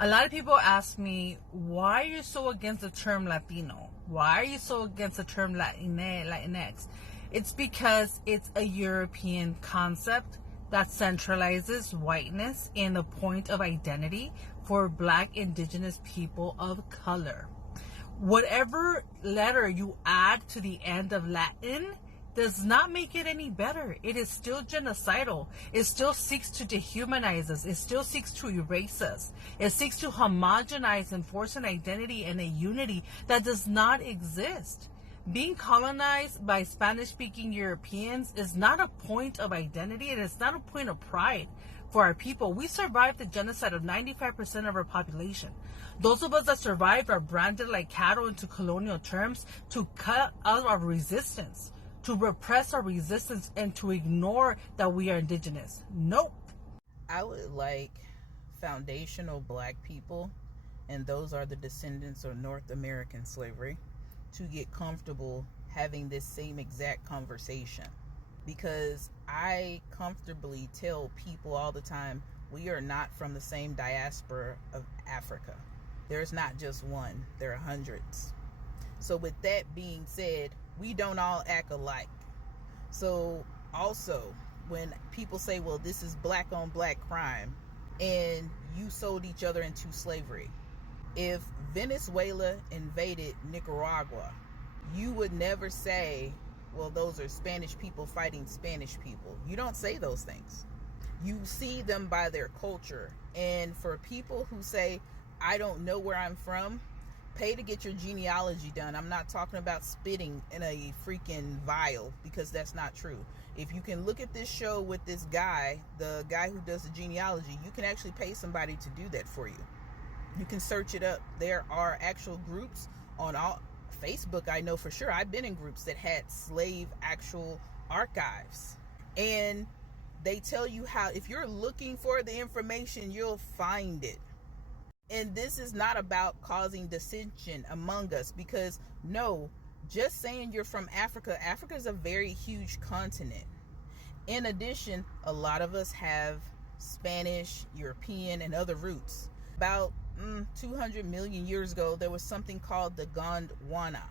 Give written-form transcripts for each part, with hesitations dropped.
A lot of people ask me, why are you so against the term Latino? Why are you so against the term Latinx? It's because it's a European concept that centralizes whiteness in the point of identity for Black indigenous people of color. Whatever letter you add to the end of Latin does not make it any better. It is still genocidal. It still seeks to dehumanize us. It still seeks to erase us. It seeks to homogenize and force an identity and a unity that does not exist. Being colonized by Spanish-speaking Europeans is not a point of identity, and it's not a point of pride for our people. We survived the genocide of 95% of our population. Those of us that survived are branded like cattle into colonial terms to cut out our resistance, to repress our resistance, and to ignore that we are indigenous. Nope. I would like foundational Black people, and those are the descendants of North American slavery, to get comfortable having this same exact conversation. Because I comfortably tell people all the time, we are not from the same diaspora of Africa. There's not just one, there are hundreds. So with that being said, we don't all act alike. So also, when people say, well, this is Black on Black crime, and you sold each other into slavery. If Venezuela invaded Nicaragua, you would never say, well, those are Spanish people fighting Spanish people. You don't say those things. You see them by their culture. And for people who say, I don't know where I'm from, pay to get your genealogy done. I'm not talking about spitting in a freaking vial, because that's not true. If you can look at this show with this guy, the guy who does the genealogy, you can actually pay somebody to do that for you. You can search it up. There are actual groups on all Facebook. I know for sure. I've been in groups that had slave actual archives, and they tell you how, if you're looking for the information, you'll find it. And this is not about causing dissension among us, because no, just saying you're from Africa is a very huge continent. In addition, a lot of us have Spanish, European, and other roots. About 200 million years ago, there was something called the Gondwana.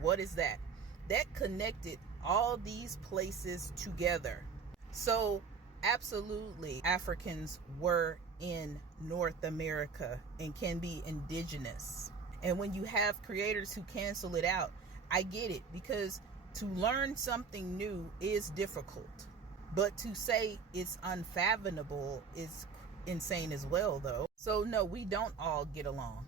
What is that? That connected all these places together. So absolutely, Africans were in North America and can be indigenous. And when you have creators who cancel it out, I get it, because to learn something new is difficult. But to say it's unfathomable is insane as well, though. So no, we don't all get along.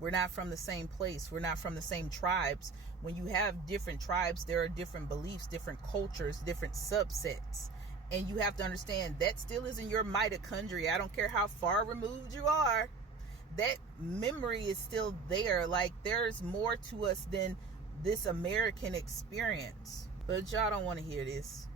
We're not from the same place. We're not from the same tribes. When you have different tribes, there are different beliefs, different cultures, different subsets. And you have to understand that still is in your mitochondria. I don't care how far removed you are. That memory is still there. Like, there's more to us than this American experience. But y'all don't want to hear this.